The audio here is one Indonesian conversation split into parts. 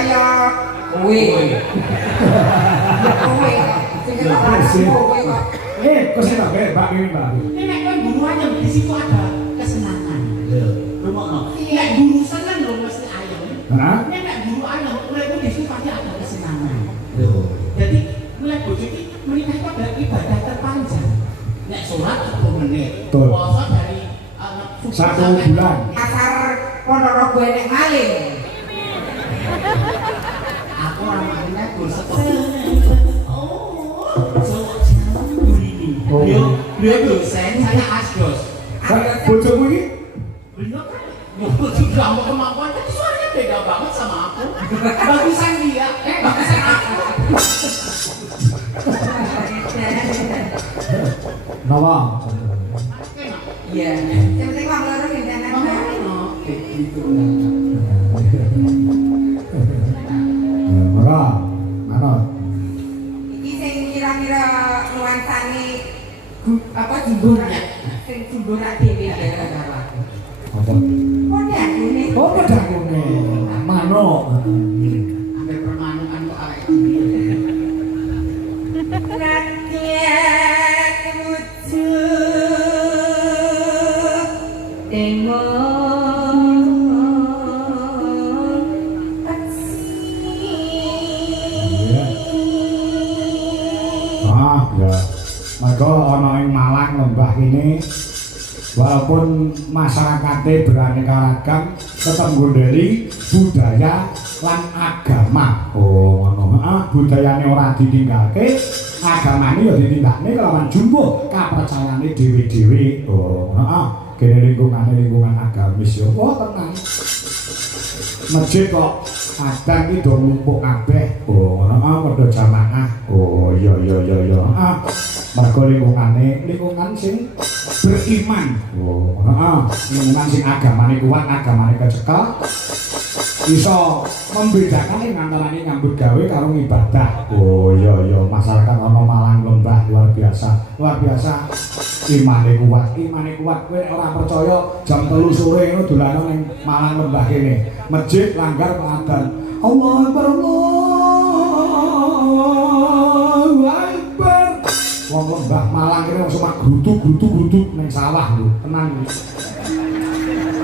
kaya kowe. Kowe sing kowe kok. Kok sing tak Mbak ini Mbak. Ini nek kowe guru aja di situ ada kesenangan. Rumahno. Nek guru seneng lho mesti ayem. Hah? Nek guru ayem, kowe di situ pasti ada kesenangan. Jadi mulai bojo iki menikah itu adalah ibadah terpanjang. Nek sholat 10 menit. Puasa dari 1 bulan. Asar Ponorogo enek maling. Aku ramahnya gur sekolah. Oh, beliau dosen, saya asdos. Bojomu iki? Beliau kan juga mau kemampuan, tapi suaranya beda banget sama aku. Bagusan dia, bagusan aku. Nawa. Iya. Yang penting wong loro ngendanan. Gitu. Ora, mana? Iki sing kira-kira nuansane apa jumburan. Sing jumburan dhewe ya apa. Apa? Podakune. Oh, pedakune. Manuk. Ambil permanukan kok awake dhewe. Rakyat wujud tengok aksi. Ya. Mergo ana ing Malang lembah ini walaupun masyarakatnya beraneka ragam tetap nggondheli budaya lan agama. Oh ngono. Budayane ora ditinggalke, agamane ya ditinggakne kelawan jumbuh kapercayane dhewe-dhewe. Oh, heeh. Kene lingkungan agamis ya. Oh tenang. Masjid kok kadang iki do numpuk kabeh. Oh, ngono padha jamaah. Oh, iya. Mergo lingkungan sing beriman. Oh, lingkungan sing agamane kuat, agamane kecekel. Iso membedakan ing antarané nyambut gawe karo ibadah. Oh, iya. Masyarakat ana Malang lembah luar biasa. Imane kuat. Kowe ora percaya jam 3 sore ngono dolanan ning Malang lembah kene. Masjid langgar adzan. Allahu Akbar. Allahu Akbar. Wong lembah Malang kene wong semak grutu ning sawah lho, tenang.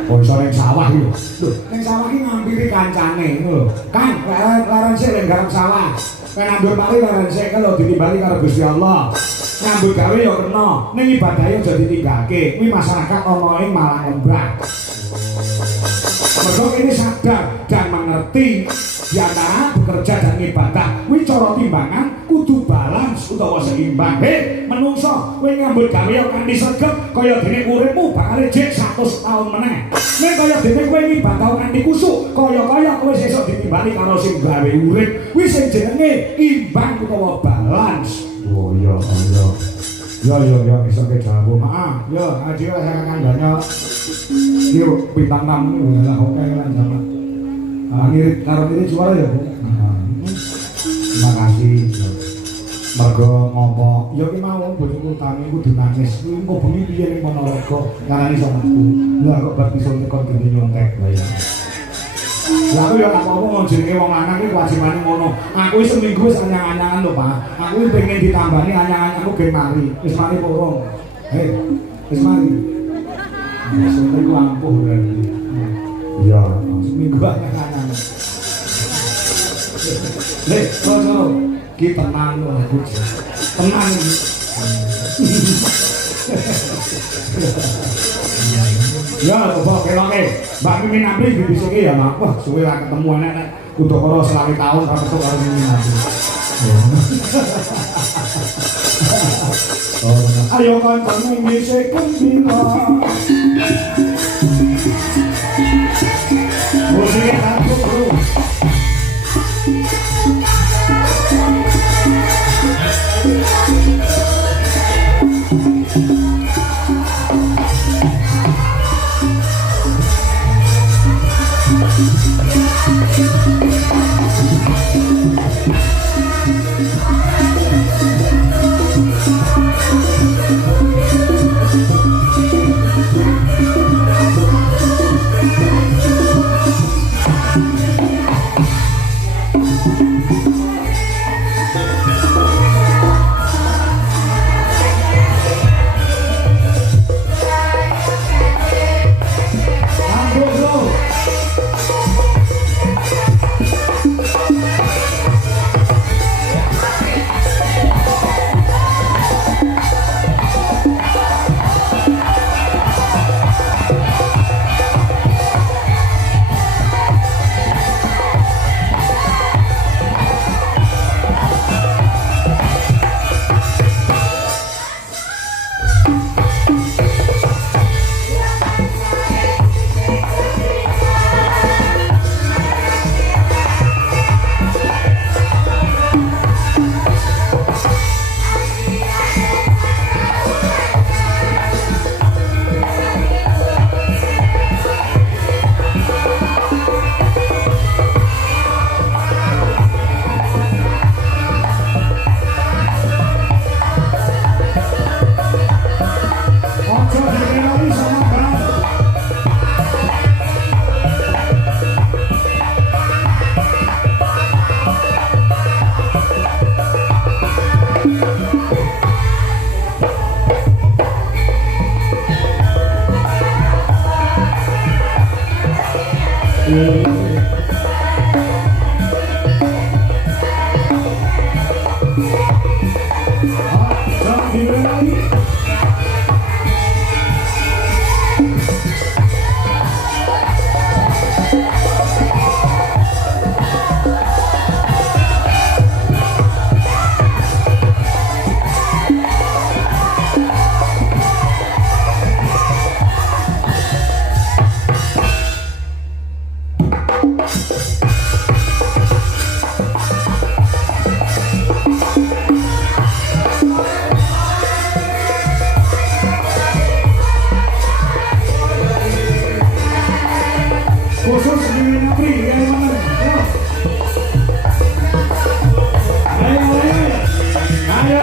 Oh, iso ning sawah lho. Lho, ning sawah iki ngampiri kancane ngono lho. Kang, leren sik ning garap sawah. Nek nandur mari leren sik lho ditimbali karo Gusti Allah. Nyambut gawe ya kena, ning ibadah ya aja ditinggalke. Kuwi masyarakat ana ing Malang lembah. Mergo ini sadar dan mengerti di antara bekerja dan ibadah kuwi cara timbangan kudu balance utawa seimbang. Menungso kowe nyambut gawe ya kanthi sregep kaya dene uripmu bakal jek 100 tahun meneh. Nek kaya dene kowe ibadah kanthi kusuk kaya kowe sesuk ditimbali karo sing gawe urip kuwi sing jenenge imbang utawa balance. Oh iya. Ya bisa ke jago. Maaf. Ya, aja saya kandanya. Yo bintang tamu lah oke lah sama. Ngirit karo ini suara ya, Bu. Terima kasih. Mergo ngopo, ya ki mau bojoku utami kudu nangis. Kuwi engko bengi piye ning Ponorogo ngarani samaku. Lah kok bar iso tekan dene nyontek ya. Lah aku ya apa-apa wong jenenge wong lanang iki kewajibane ngono. Aku wis seminggu wis anyang-anyangan lho, Pak. Aku pengen ditambani anyang-anyanganku gen mari. Wis mari apa urung? Wis mari. Sampai ku ampuh berarti. Iya, seminggu anyang-anyangan. Sono, ki tenang lho, Bu. Tenang iki. Ya, coba oke. Mbak Mimin Amri dibisiki ya, Mak. Wah, suwe lah ketemu enek Udakara selari tahun ra ketemu karo Mimin Amri. Ayo kancamu ngisik kembira. Musik aku, Bro. Jangan diulangi. Khusus di Napri, ya mana? Ayo, ayo, ayo.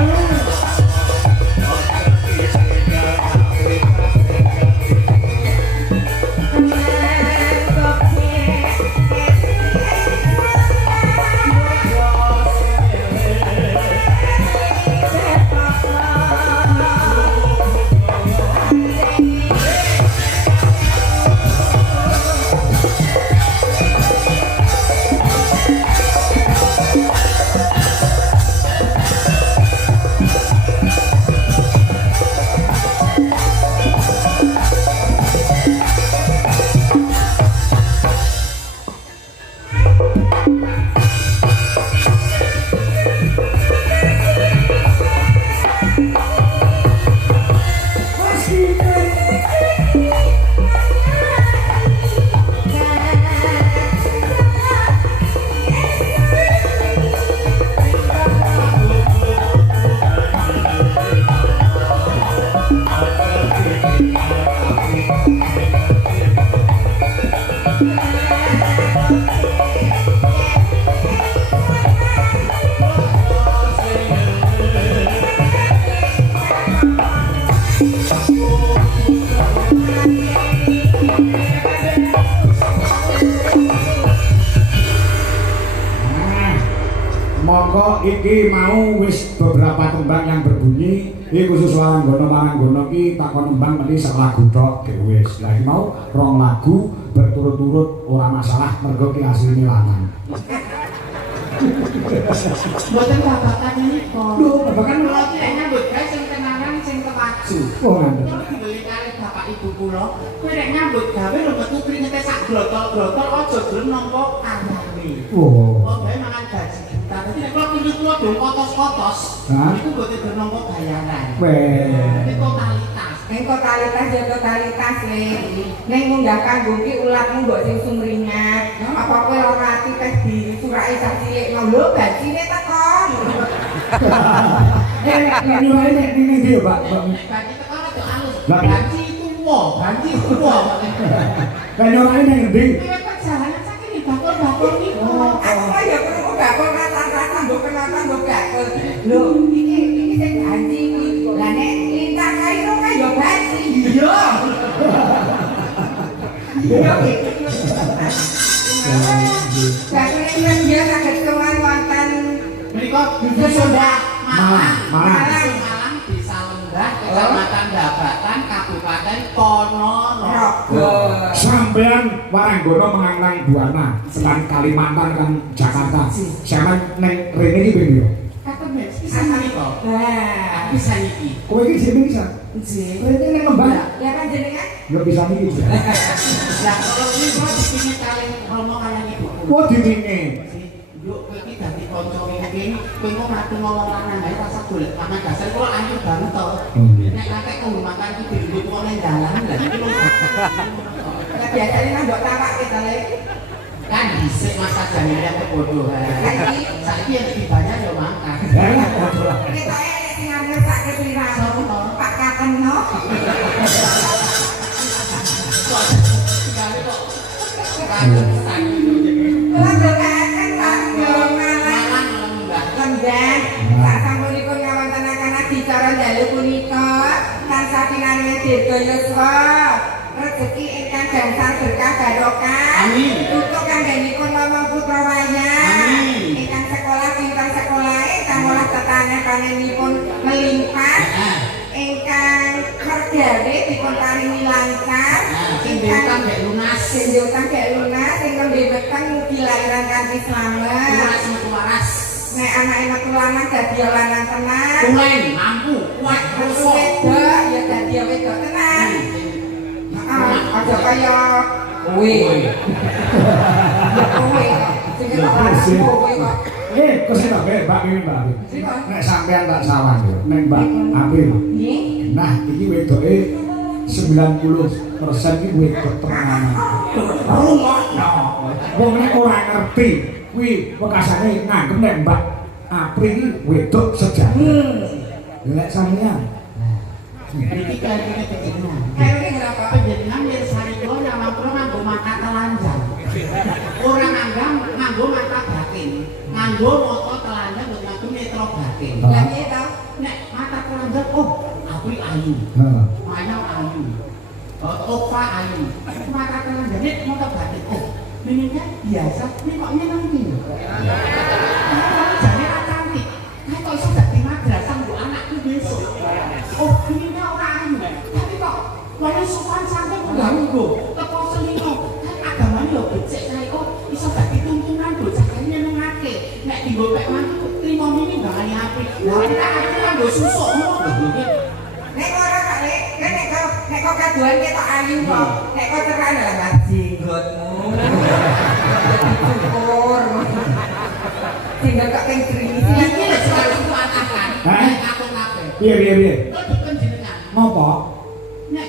Monggo iki mau wis beberapa tembang yang berbunyi iki khusus Waranggono iki takon nembang mesti sak lagu tok wis. Lah iki mau rong lagu berturut-turut ora masalah mergo ki asline lanang. Mboten babakan niko. Lho, babakan kula iki nek nyambut gawe sing tenanan sing tewaju. Oh, ngoten. Kula dibeli kali bapak ibu kula, kowe nek nyambut gawe lho metu kringete sak grotol-grotol aja gelem nampa kanane. Oh. Kok gawe mangan gaji. Dadi nek kula kudu kula dong kotos-kotos. Iku mboten bernompo bayaran. Weh. Ini totalitas. Ning totalitas ya totalitas le. Ning munggah kanggo ki ulatmu mbok sing sumringah. Apa kowe ora ati teh disuraki sak cilik lho gajine teko. Nek nyurai nek ngene iki Pak. Gaji teko rada alus. Lah, Gaji tuwa, gaji tuwa. Nek nyurai nek ngendi? Kowe perjalanan saking bakul-bakul niku. Aku ya perlu bakul rata-rata mbok kenapa mbok bakul. Lho iki sing ganti iki. Lah nek lintah kairo kan ya ganti. Iya. Iya. Bakul iki dia saged kewan wonten Menika sudah Malang. Malang. Malang Desa Lenggah, Kecamatan Dabatan, Kabupaten Ponorogo. Sampean Waranggono menganang Buana, tekan Kalimantan kan Jakarta. Sampean neng rene iki piye yo? Katemen bisa menika. Nah, Bisa iki. Kowe iki jeneng bisa? Nggih. Rene neng lembah. ya kan jenengan Yo bisa iki. Lah kalau ini kok dipingin kalian romo kalian ibu. Kok ditinge? Yuk kowe iki dadi kanca iki, kowe kok mati ngomong lanang ae rasa golek pangan dasar kula ayu banget to. Nek kakek kudu makan iki diribut kok nang dalan lha iki lho. lah biasanya kan mbok tapak kita le. Kan dhisik masa jamile kebodohan. Saiki yang lebih banyak yo makan. Ini saya sing ngambil sak kepira. Pak Kakeno. Sekali kok. Kangen sakit. Kula doaken Pak yo malang lembah. Sak sampunipun ngawontenaken adicara dalu punika tansah pinangangan dirga yuswa. Rezeki ingkang gangsal berkah barokah. Amin. Untuk kanggenipun Mama Putra Wayah. Amin. Ingkang sekolah pintar sekolah ingkang olah tetangga panenipun melimpah. Ingkang kerjane dipun paringi lancar. Sing diutang gek lunas. Sing diutang gek lunas, sing nani selamat. Waras metu waras. Nek anake metu lanang dadi lanang tenan. Tulen mampu kuat Metu rasa. wedok ya dadi wedok tenan. Aja kaya kowe. Ya kowe kok. Sing ketok kowe kok. Kok sing tak Mbak ini Mbak. Nek sampean tak salah yo. Nek Mbak April. Nggih. Nah, iki wedoke 90% iki wedok tenanan. Rungokno. Wong nek ora ngerti kuwi wekasane nganggep nek Mbak April iki wedok sejati. Lek sampean. Iki kayaknya kejenengan. Kayane berapa? Penjenengan yen sari kula nyawang kula nganggo mata telanjang. Ora nganggo mata batin. Nganggo mata telanjang kok nganggo netra batin. Lah piye to? Nek mata telanjang aku ayu. Heeh. Maya ayu. Opa ayu. Mata telanjang nek mata batin. Ini biasa, ini kok nyenengin. Jadi cantik. Nah kok iso dadi madrasah mbok anakku besok. Ini ora ayu. Tapi kok wong sopan santai kok ganggu. Teko selino. Kan agamane lho becik kae iso dadi tuntunan bocah kene nyenengake. Nek dienggo pek mantu trimo mini mbangane apik. Lah kita aku kan nggo susuk ngono lho. Nek ora kok nek kok kaduan ketok ayu kok. Nek kok cerai lah jenggotmu. Syukur. Tinggal kok keng kering iki. Iki lho sing kuatakan. Nek aku kabeh. Piye? Kok dipenjenengan. Ngopo? Nek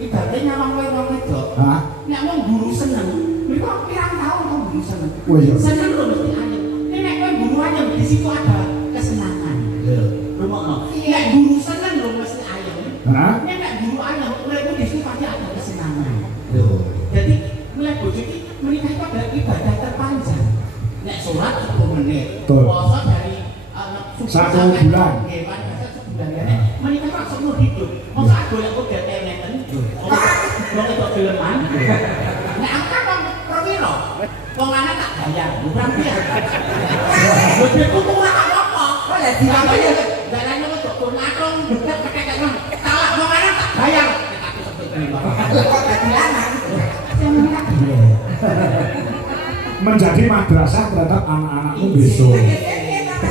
ibaratnya nyawang kowe wong wedok. Hah? Nek wong guru seneng, mereka pirang tahun wong guru seneng. Oh iya. Seneng lho mesti ayem. Nek kowe guru ayem di situ ada kesenangan. Lho, rumakno. Nek guru seneng lho mesti ayem. Hah? Nek guru ayem, kowe di situ pasti ada kesenangan. Lho. Jadi mulai bojo iki menikah itu adalah ibadah terpanjang. Nek sholat 10 menit, Betul. puasa dari Satu bulan. Nggih, puasa sebulan. Nek menikah kok seumur hidup. Mosok aku golek kok dete ngeten. Wong itu filman. Nek aku kan wong perwira. Wong lanang tak bayar, bukan piye. Bojo tuku ora apa-apa. Kok lah dibayar? Dalane kok dokter nakong, kekek nang. Talak wong lanang tak bayar. Nek aku sebut Lah kok dadi lanang? Menjadi madrasah terhadap anak-anakmu besok.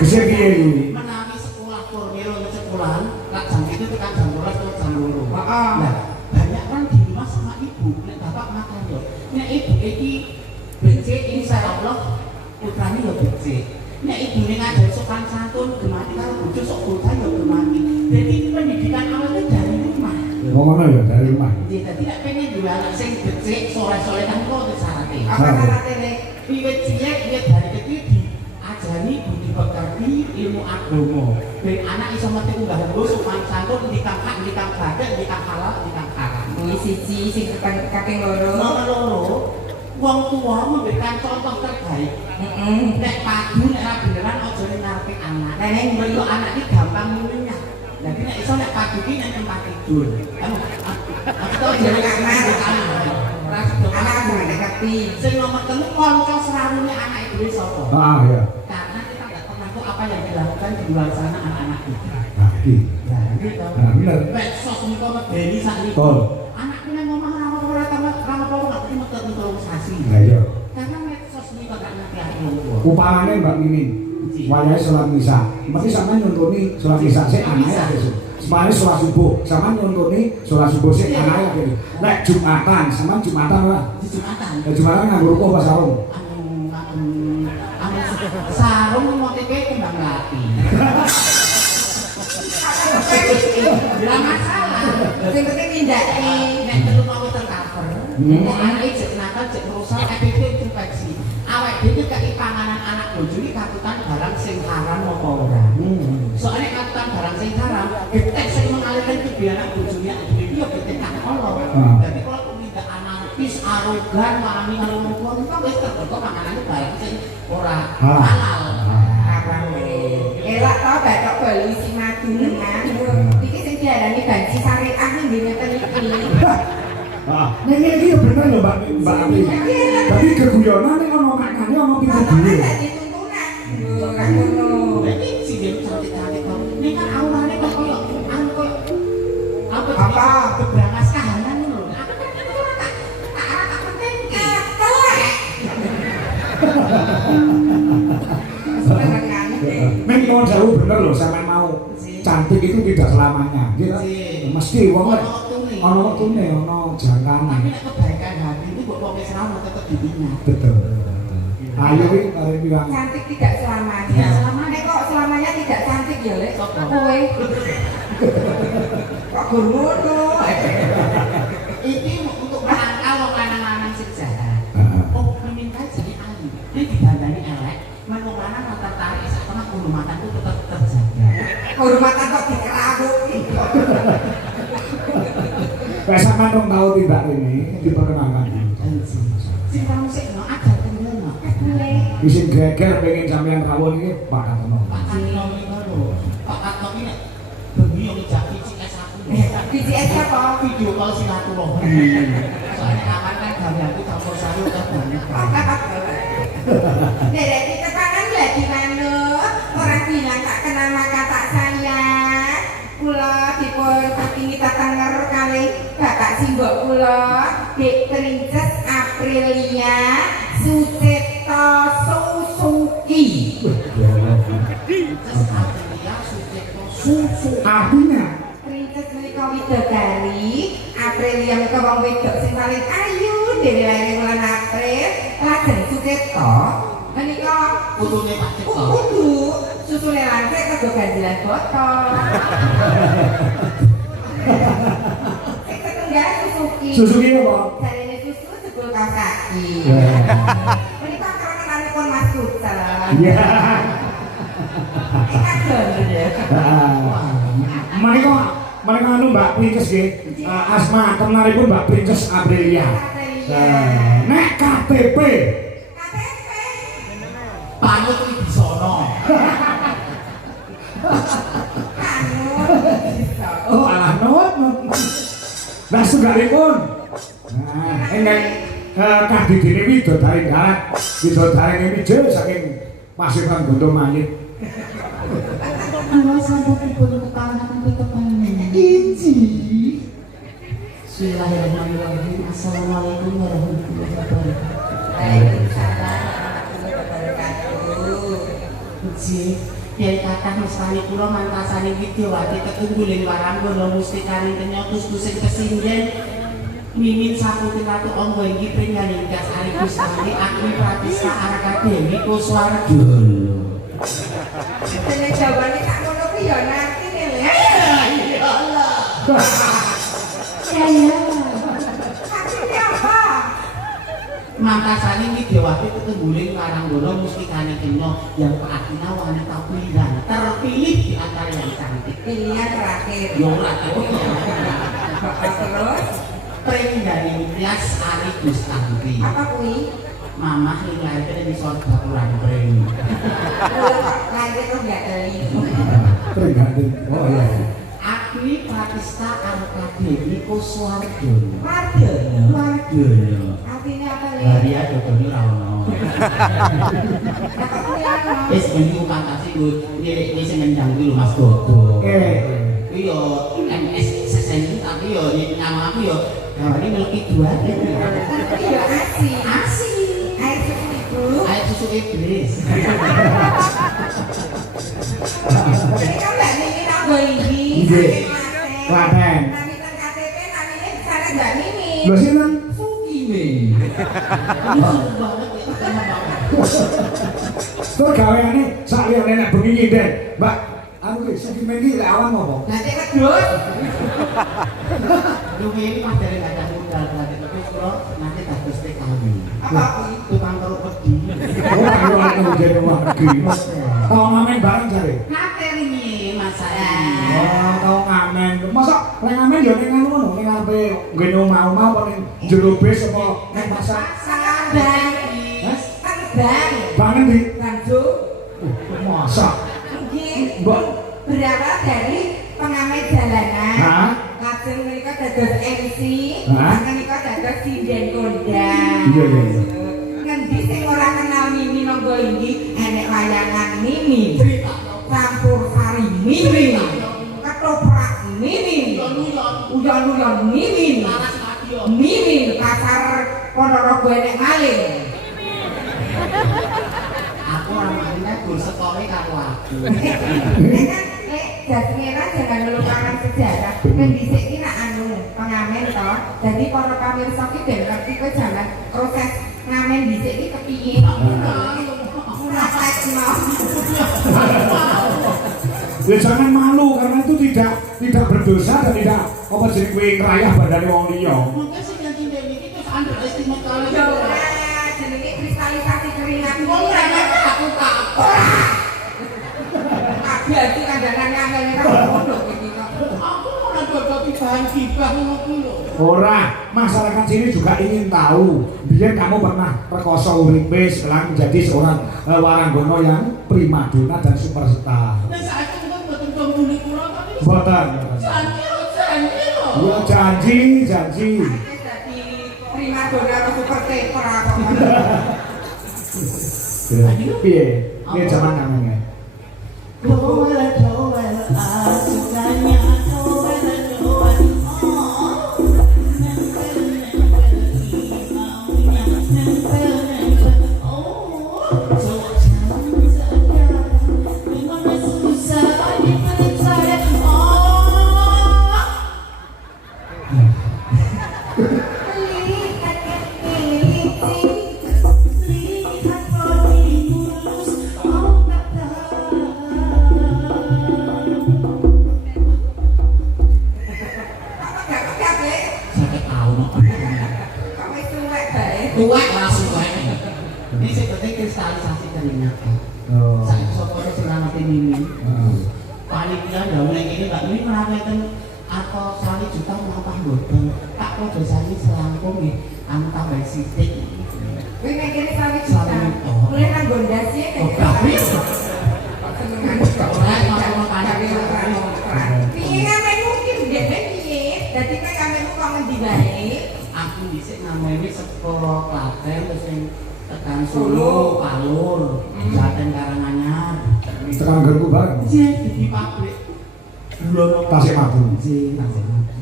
Bisa piye kuwi? Menawi sekolah formiro untuk sekolahan, lak jam itu tekan jam 12 atau jam 2. Heeh. Nah, banyak kan di rumah sama ibu, nek bapak makan yo. Nek ibu iki becik insyaallah putrane yo becik. Nek ibune ngajar sopan santun, gemati karo bojo sok bodoh yo gemati. Jadi pendidikan awal itu dari rumah. Ngono ya dari rumah. Jadi nek pengen dua anak sing becik, soleh-soleh kan kok syaratnya. Apa syaratnya nek? Wiwit cilik wiwit dari kecil diajari budi pekerti ilmu agama. Ben anak iso ngerti unggah ungguh sopan santun dikang hak dikang badak dikang halal dikang haram. Kuwi siji sing kaping loro. Nomor loro, wong tuwa memberikan contoh terbaik. Nek padu nek ra beneran aja ning ngarepe anak. Nek mriko anak iki gampang munyah. Jadi nek iso nek padu iki nek tempat tidur. Atau jeneng kamar. Anak aku nek ngerti. Sing nomor telu kanca serarune anak itu sapa? Ah ya. Karena kita nggak pernah tahu apa yang dilakukan di luar sana anak-anak kita. Nah, iki. Ya, gitu. Nah, bener. Medsos niku medeni sak niku. Betul. Anak kene ngomong ora ngerti metu sasi. Lah iya. Karena medsos niku gak ngerti aku wong tua. Upamane Mbak Mimin. Wayahe sholat misa. Mesti sampean nyontoni sholat misa sik anake besok. Semane sholat subuh, sampean nyontoni sholat subuh sik anake lagi. Nek Jumatan, sampean Jumatan ora? Di Jumatan. Nek Jumatan nganggo ruko apa sarung? Sarung motife kembang melati. Bila masalah, Sing penting nindaki. nek telu mau tercover. Nek anak iki nakal cek rusak efektif infeksi. Awak dhewe kaki panganan anak bojo iki kakutan barang sing haram apa ora. Soalnya kakutan barang sing haram, getek sing mengalirkan ke biaya anak bojone dhewe iki yo getek kan Allah. Dadi kalau tidak anarkis, arogan, wani karo wong tuwa itu wis terbentuk panganane barang sing ora halal. Abang elak tau batok bali sing madu nengan. Iki sing diarani banci syariah ning dene iki. Nek iki yo bener lho Mbak Ami. Tapi keguyonan nek ono maknane ono piye. Dadi tuntunan. Lho, kan ngono. Iki sing cantik-cantik kok. Nek kan aurane kok koyo apa kebrangas kahanan ngono. Aku kan ora tak penting. Telek. nyuwun sewu bener lho sampean mau. Cantik itu tidak selamanya. Nggih to? Mesti wong ana wektune, ana jangkane. Tapi nek kebaikan hati itu kok wong wis ora tetep dipingat. Betul. Ayo iki arep bilang. Cantik tidak selamanya. Tidak selamanya. Nek kok selamanya tidak cantik ya, Lek? Sopo? Kowe. Kok ngono? Iki untuk menangkal wong lanang-lanang sing jahat. Heeh. Oh, mimin kae jadi ayu. Ini dibandani elek, men wong lanang kok tertarik sak tengah kehormatanku tetep terjaga. Kehormatan kok dikerawuki. Kayak sampean rong tau tidak ini diperkenalkan. Sing kamu sik no ajar kendel. Isin geger pengen sampean rawuh iki Pak Katno. Pak Katno iki lho. Pak Katno iki nek bengi yo ngejak VCS aku. BCS apa? Video call silaturahmi. Soalnya aman kan gawe aku campur sari udah banyak. Nek kita kangen lagi manuk, orang bilang tak kenal maka tak sayang. Kula dipun kepingin tetenger kali bapak simbok kula, Dek Princess Aprilia Sucipto Susuki. Artinya Princess menika widodari, Aprilia menika wong wedok sing paling ayu dhewe lair bulan April, lajeng Sucipto menika Putune Pak Cipto. kudu susune lantik kado ganjilan botol. Sing ketunggal Suzuki. Suzuki apa? Jarine susu jebul kaos kaki. Menika kerenanipun Mas Kucel. Iya. Kadon. Mereka anu Mbak Princess nggih. Asma temenaripun Mbak Princess Aprilia. Nek KTP Panut iki disono. oh alah non. Lah sunggalipun. Nah, enggak kadidine widodari darat. Widodari miji saking Pasuruan Gondomayit. Awas sampun kekalangan kepengen. Inji. Bismillahirrahmanirrahim. Assalamualaikum warahmatullahi wabarakatuh. Waalaikumsalam warahmatullahi wabarakatuh. Ji, yai kathah mestani kula mantasane Widyawati ketungguling waranggono mustikane kenyotus kusing kesinggen. Mimin saputing ratu angga inggih pringganing kas Ari Gustami Agni Pratista Arkademi Kuswardono. Dene jawane tak ngono kuwi ya nanti Lek. Ya Allah. Saya. Maksudnya apa? Mantasane Widyawati ketungguling waranggono mustikane kenya yang artinya wanita pilihan terpilih di antara yang cantik. Pilihan terakhir. Ya ora Terus pringganing Tias Ari Gustami. apa kuwi? Mamah lahir di sorga kurang pring. Lahir kok enggak teli. Tergantung. Oh iya. Agni Pratista Arkademi Kuswardono. Mardono. Wardono. Artinya apa Lek? Maria Dodoni ra ono. Apa kuwi ana? Wis mending pantasi ku ini sing ngendang kuwi lho Mas Dodo. Kuwi yo MS sesen tapi yo nama aku yo ini meleki dua. Iya asih. Asih. Air susu ibu. Air susu iblis. Ini kan Mbak Mimi nanggo iki. Nggih. Klaten. Klaten. Nami teng KTP namine sana Mbak Mimi. Lho sinten? Sukime. Ini sulit banget ya. Sama banget. Tur gaweane sak liyane nek bengi nyinden. Mbak, anu iki sing iki lek awan apa? Nanti kedus. Luwi ini mas dari gajah modal berarti tapi kalau nanti dados TKW. Apa kuwi? Tukang keruk wedi. Oh, ayo anu jare wagi. Tau ngamen bareng jare. Nate ringi mas saya. Oh, tau ngamen. Masa lek ngamen ya ning anu ngono, ning arepe ngene omah-omah apa ning jero bis apa ning pasar. Sambang. Mas, Sambang. bangen di. Banjo. Masa. Nggih. Mbak. Berawal dari pengamen jalanan. Hah? Lajeng menika dados MC. Hah? Menika dados sinden kondang. Iya, iya, iya. Ngendi sing ora kenal Mimi nanggo iki enek layangan Mimi. Campur sari Mimi. Ketoprak Mimi. Uyon-uyon Mimi. Mimi pasar Ponorogo enek maling. Aku ramahnya gur sekore karo aku. Jasmira jangan melupakan sejarah. Kan dhisik iki nak anu pengamen to. Jadi para pamirsa iki ben ngerti kowe jaman proses ngamen dhisik iki kepiye. Ya jangan malu karena itu tidak berdosa dan tidak apa jadi kowe ngrayah badane wong liya. Mungkin sing janji dene iki terus underestimate kali. Yo jenenge kristalisasi keringat. Wong ora aku tak. Jadi kandangan ngene ngono iki kok. Aku ora dodoti bahan gibah ngono kuwi lho. Ora, masyarakat sini juga ingin tahu biar kamu pernah perkosa uripe setelah menjadi seorang waranggana yang primadona dan superstar. Nek saiki kok mboten kembuli kula tapi Mboten. janji lho. Ya janji. Jadi primadona karo super taper kok. Piye? Piye jaman namanya? Doel asukanya doel kuat langsung bae. Ini sing penting kristalisasi keringat. Saya sopone sing ngerti mimi. Panitia ndang ning kene Mbak Mimi meraweten atau sali juta napa mboten. Tak padha sali selangkung nggih anu tambah sithik. Kowe nek kene sawit juta. Mulai nang gondasi ya kan. Piye ngamen mungkin dhewe piye? Dadi kowe ngamen kok ngendi bae? Aku dhisik namanya Sepuro Klaten terus sing tekan Solo, Palur, Klaten Karanganyar. Tekan gerku bareng. Di pabrik. Tasik Madu. Tasik Madu.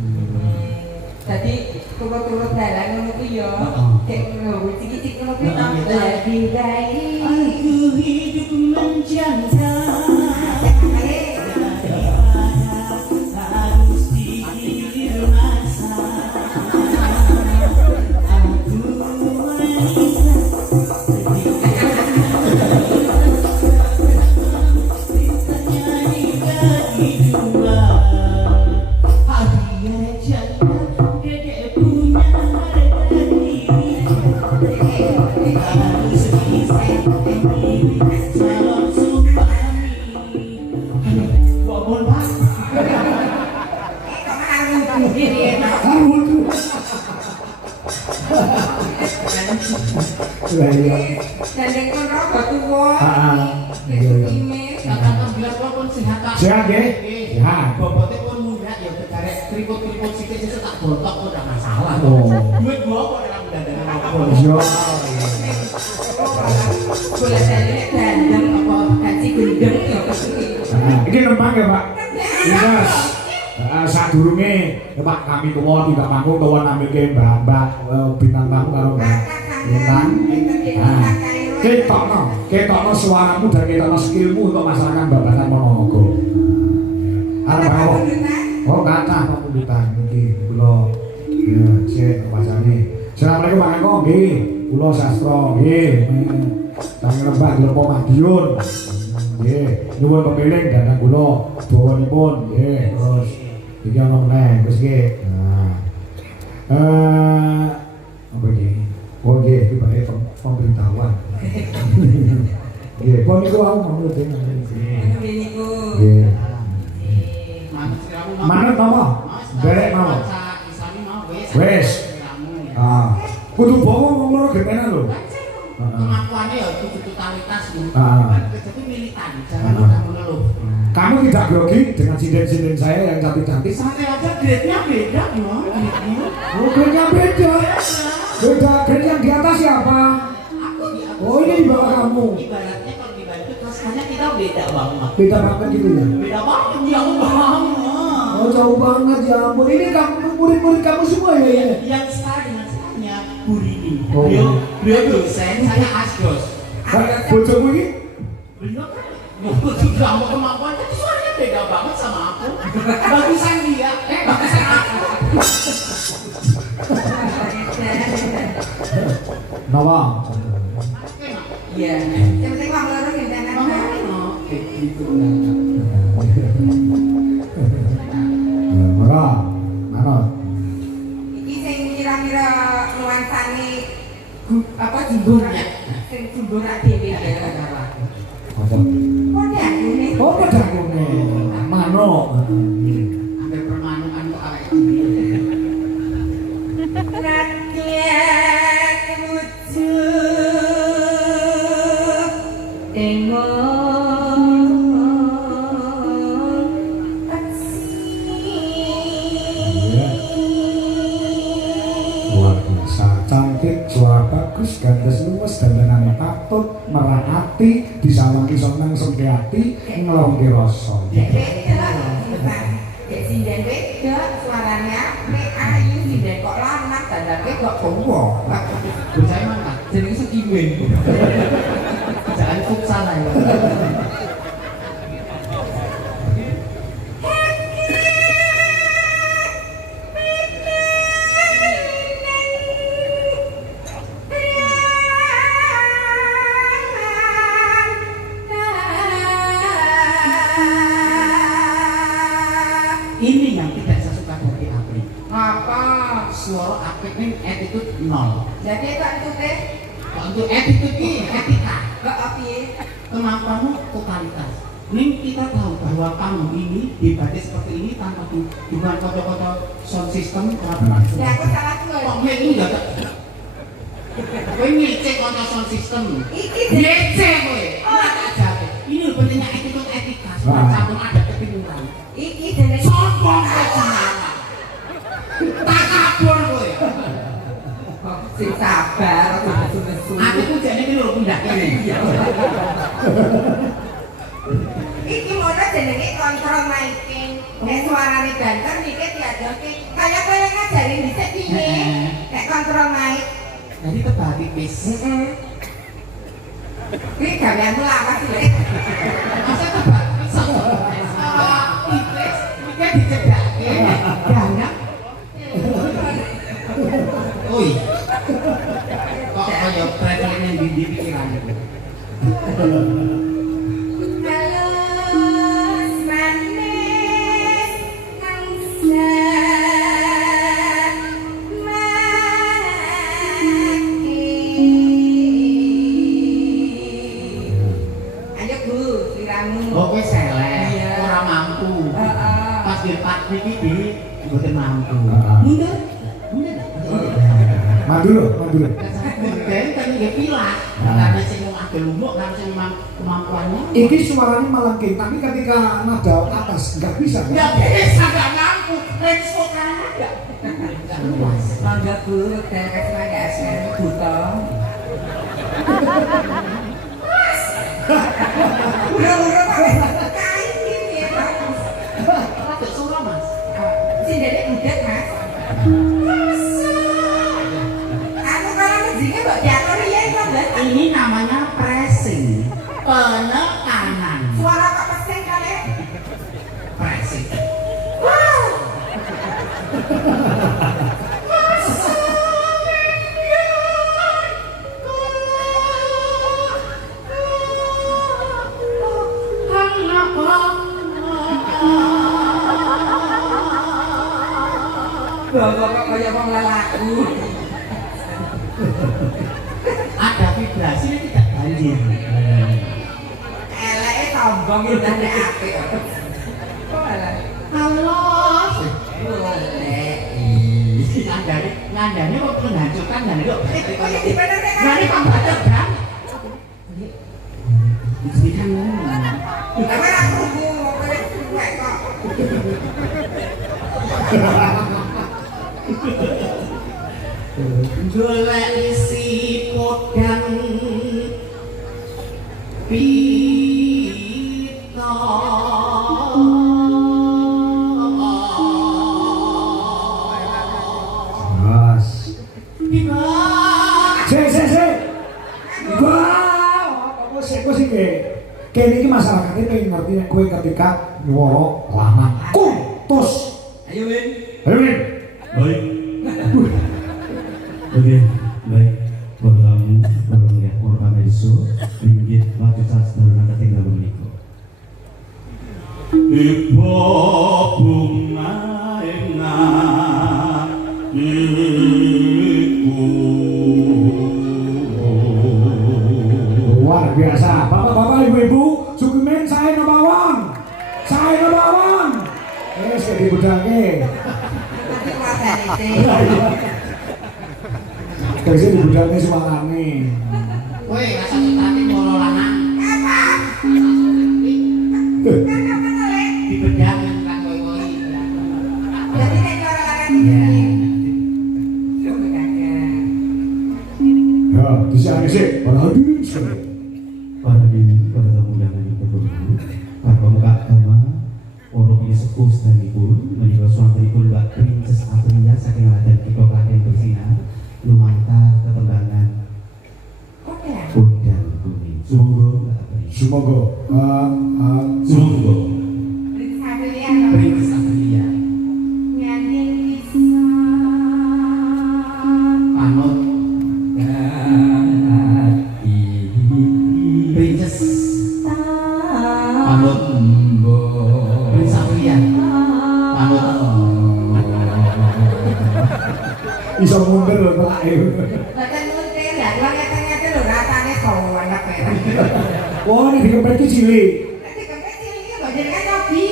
Jadi turut-turut dalan ngono kuwi ya. Cek ngono cicik-cicik ngono kuwi ta. Lebih baik Aku hidup menjanda. Harus dikir masa. Dandeng kon rada tuwa. Sehat nggih? Sehat. Bobote pun mundak ya garek tripod-tripod sithik sesuk tak botok kok ora masalah. Oh. Duit gua kok ora dandanan apa. Yo. Boleh dalene dandeng apa gaji gendeng ya kuwi. Iki nempang ya, Pak. Yes. Sadurunge Pak kami tuwa tidak manggung tuwa namike Mbak bintang tamu karo Mbak Bintang. Ketokno suaramu dan ketokno skillmu untuk masyarakat Babakan Ponorogo. Arep bae. Oh, kathah pemundhutan iki kula. Ya, sik pasane. Assalamualaikum Pak Eko nggih. Kula sastra nggih. Kang Lembah Lepo Madiun. Nggih, nyuwun kepiling dhateng kula dawanipun nggih. Terus iki ana meneh terus nggih. Apa iki? Oh nggih, iki bae pemberitahuan. Nggih, kok niku aku mau dene. Nggih. Manut napa? Derek mau. Wes. Kudu bawa wong loro getenan lho. Pengakuannya ya kudu totalitas gitu. Jadi militan, jangan ngeluh. Kamu tidak grogi dengan sinden-sinden saya yang cantik-cantik? Santai aja, grade-nya beda ya. Oh, grade-nya beda. Beda, grade yang di atas siapa? Aku di atas. Oh, ini di bawah kamu. Ibaratnya kalau dibantu kelasnya kita beda banget. Beda banget gitu ya? Beda banget, jauh banget. Oh, jauh banget ya ampun. Ini kamu murid-murid kamu semua ya? Yang setara dengan saya Bu Rini. Oh. Beliau dosen, saya asdos. Bojomu ini? Iya kan? Juga mau kemampuan, tapi suaranya beda banget sama aku. Bagusan dia, bagusan aku. Nawa. Iya. Yang penting wong loro ngentenan bae. Oke, gitu. Ora. Mana? Iki sing kira-kira nuansane apa jumbur ya? Sing jumbur dhewe ya. Apa? Kok diakune? Oh, pedangune. Manuk. Hampir permanukan kok awake dhewe. Rakyat wujud tengok Luar biasa cantik, suara bagus, gandes luwes, dandanane patut, merangati, disawangi seneng sengkeati, ngelongke rasa. Dek sinden wedok suaranya apik ayu sinden kok lanang dandake kok gowo. Bocah mana? Jenenge Sekiwen. Jangan futsal ae. Ini yang tidak saya suka dari Apri. Apa? Suara Apri ini attitude nol. Jadi kok tute Kalau untuk attitude ini etika. kok piye? Kemampuanmu totalitas. Ini kita tahu bahwa kamu ini debatnya seperti ini tanpa bukan kode-kode sound system kenapa? Ya aku salah tuh. Kok gue ini enggak? Gue ngecek kode sound system. Iki Ngecek gue. Ini pentingnya attitude etika. Supaya kamu ada ketimuran. iki jenenge Sombong gue jenengan. Tak kabur gue. sing sabar aja nesu-nesu. Aku tuh jadi ini lho pindah kene. Iki mono jenenge kontrol miking. Nek suarane banter iki diadoke kaya kowe ngajarin dhisik piye. Nek kontrol mic. Jadi kebagi pis. Iki gaweanmu lawas lho. Masa kebagi pis. Pipis. Iki dicedhake. Banyak. Oi. Kok kaya traveling yang di pikiran itu. Halus manis nangsa mati. Ayo Bu, siramu. Oke selek, Iya. ora mampu. Heeh. Pas di part niki di mboten mampu. Heeh. Mundur. Mundur. Mandul, mandul. Mundur kan nggih pilah. Karena sing wong agak lumuk kan sing memang kemampuannya. Iki suaranya melengking, tapi ketika nada atas nggak bisa. Kan? Nggak bisa, nggak mampu. Range vokalnya nggak luas. Mangga Bu, dan kasih mangga asmen buta. Udah kok kain gini ya bagus. Rada suara mas. Sindene budak Mas. Aku kalau mejine mbok diatur ya kok Mbak. Ini namanya pressing. Penekanan. Suara kok pesing kali. Pressing. Bawa kok kaya wong lelaku. Ada vibrasi ini tidak banjir. Eleke sombong udah nek apik. Kok malah Halus. boleh. Ngandani kok menghancurkan dan kok. Kok di mana nek Ngani kok baca kan? Bismillah ngomong. Tapi aku mau kowe kok. Golek isi podang pita Mas. pita Sik. Wah, apa sih ke? ngerti nek kowe ketika nyuwara lanang. Kutus. Ayo Win. Ayo Win. Baik. Oke, baik. Buat kamu, kalau ya orang isu, ringgit waktu saat baru nanti tinggal menikah. Ibu bunga enggak Luar biasa. Bapak-bapak, ibu-ibu, Sukimen saya ngebawang. Saya ngebawang. Saya dibudake. Tapi kuatan itu. Kasih dibudake suarane. Woi, rasa tapi molo lanang. Apa? Dibedangin kan woi. Jadi nek cara lanang iki. Yo bedanya. Ya, bisa sih. Para hadirin sekalian. Para diri, para tamu yang lagi berhubung, para pemuka agama, orang ini sepuh sedanipun, menikah suamanipun Mbak Princess Aprilia saking Ladan kita Klaten bersinar, lumantar ketembangan Oke. Udan kuning. Sumangga Mbak Apri. Semoga Sumangga Prinsip Princess Aprilia. nyanyi bisa. Panut Princess Panut Princess Aprilia. Panut iso mundur pelake. Badan muntir ya, kalau ngeten-ngeten lho ratane sowan tak merah. Wah, ini dikempet ki cilik. Nanti kempet cilik kok jadi kan hobi.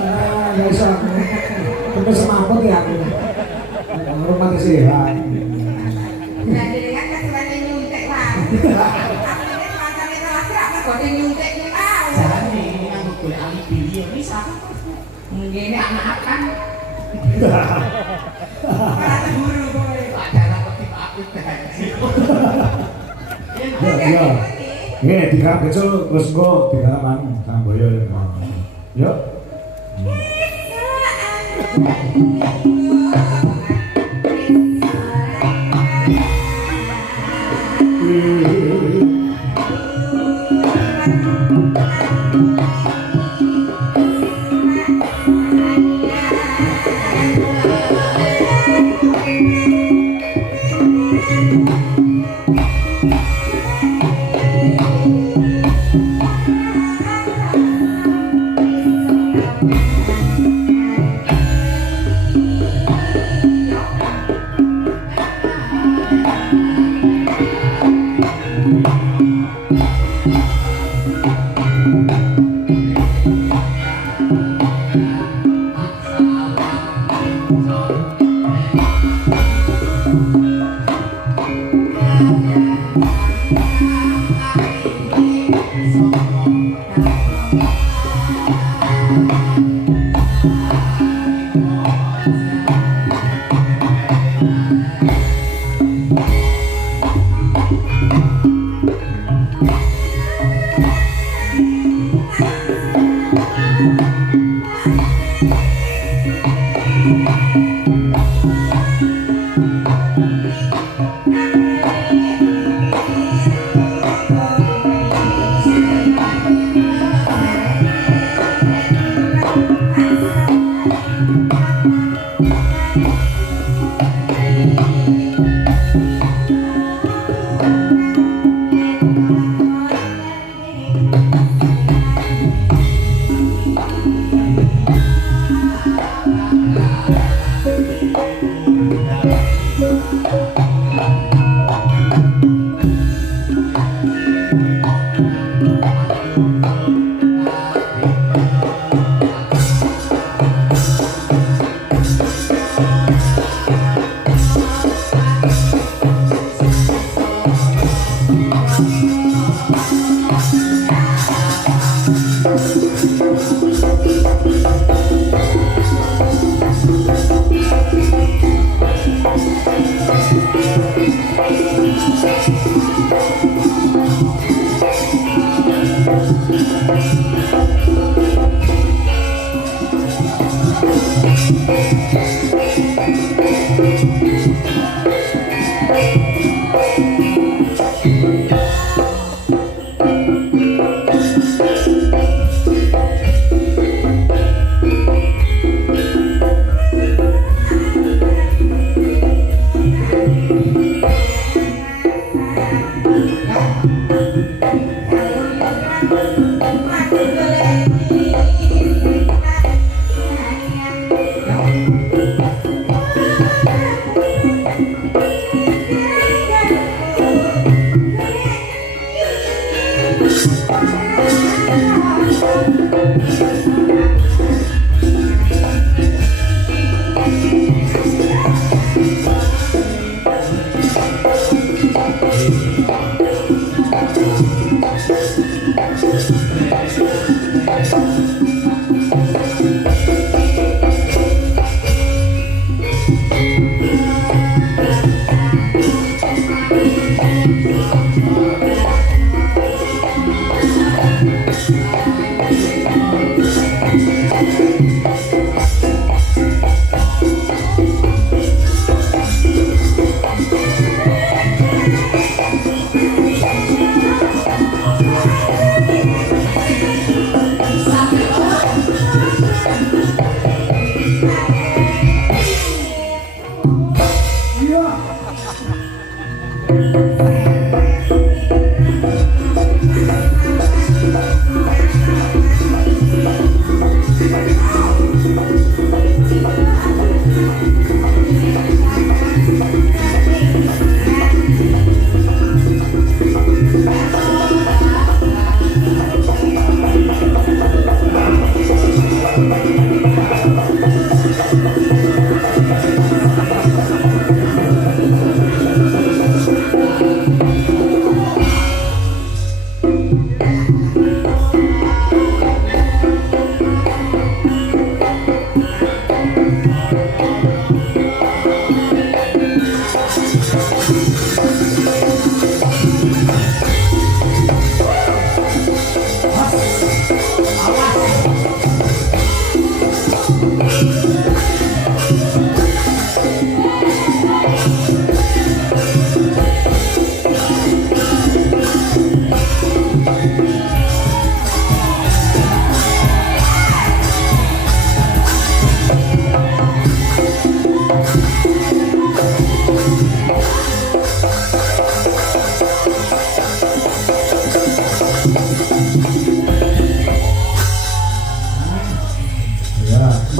Enggak iso. Kempet semaput ya aku. Rumah sehat. Nah, jadi kan kesulitan nyuntik lah. Aku ini pancane salah gerak kok nyuntik ki mau. Jangan ini nganggo golek alibi liya bisa. Ngene anak kan Ora ora teburu kowe. ada kok aku gaji. Ya. Nggih, digarap kecil terus engko digarap anu Samboyo. Yuk.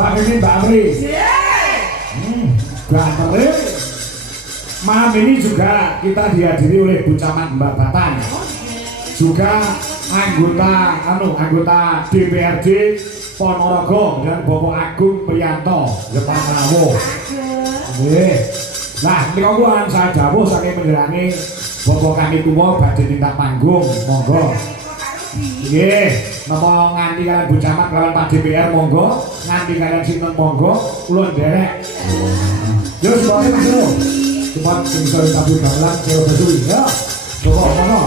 Mbak ini Mbak Amri. Ganteng. Malam ini juga kita dihadiri oleh Bu Camat Mbak Batan. Juga anggota DPRD Ponorogo dan Bapak Agung Priyanto Jepang Prawo. Nggih. Nah, menika kuwi saya dawuh saking menjerangi Bapak kami tuwa badhe tindak panggung, monggo. Nggih, napa nganti kalian Bu Camat kalian Pak DPR monggo, nganti kalian sinten monggo, kula nderek. Yo semuanya masuk. Cepat sing iso tabu gamelan karo besuwi ya. Coba ngono.